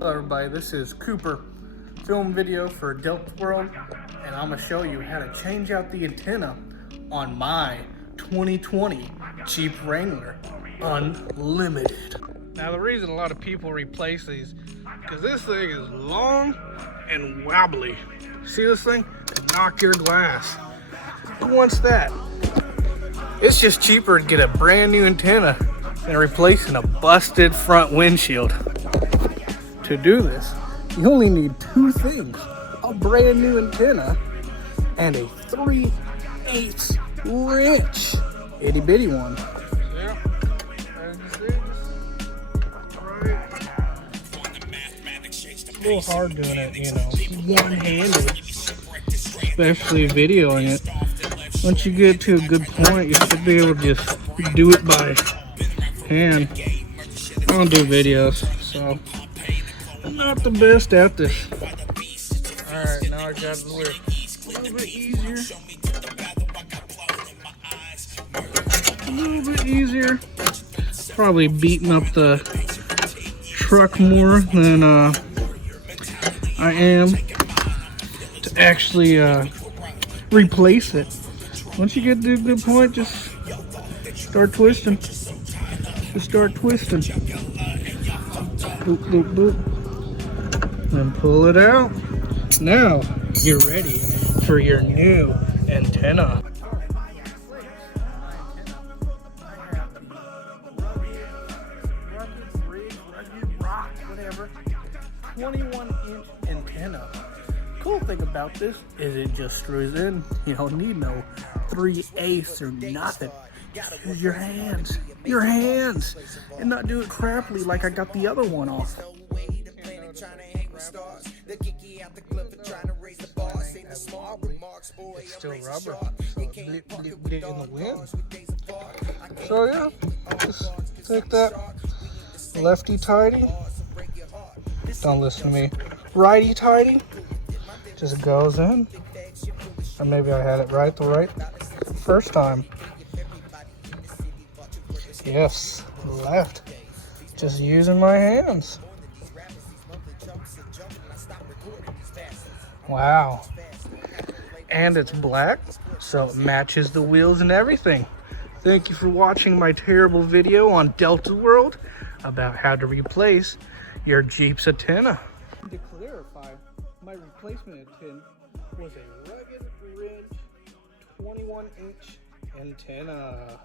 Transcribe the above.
Hello everybody, this is Cooper, film video for Delta World, and I'm going to show you how to change out the antenna on my 2020 Jeep Wrangler Unlimited. Now the reason a lot of people replace these, because this thing is long and wobbly. See this thing? Could knock your glass. Who wants that? It's just cheaper to get a brand new antenna than replacing a busted front windshield. To do this, you only need two things: a brand new antenna and a 3/8 wrench, itty bitty one. Yeah, as you see, right. It's a little hard doing it, you know, one-handed, especially videoing it. Once you get to a good point, you should be able to just do it by hand. I don't do videos, so I'm not the best at this. Alright, now I got it a little bit easier. A little bit easier. Probably beating up the truck more than I am to actually replace it. Once you get to a good point, just start twisting. Just start twisting. Boop, boop, boop. And pull it out. Now you're ready for your new antenna. 21-inch antenna. Cool thing about this is it just screws in. You don't need no 3/8 or nothing. Just use your hands, and not do it crappily like I got the other one off. It's still rubber, so blip, blip, blip in the wind. So yeah, just take that lefty tighty. Don't listen to me. Righty tighty just goes in. Or maybe I had it right the first time. Yes, left. Just using my hands. Wow. And it's black, so it matches the wheels and everything. Thank you for watching my terrible video on Delta World about how to replace your Jeep's antenna. To clarify, my replacement antenna was a rugged ridge 21-inch antenna.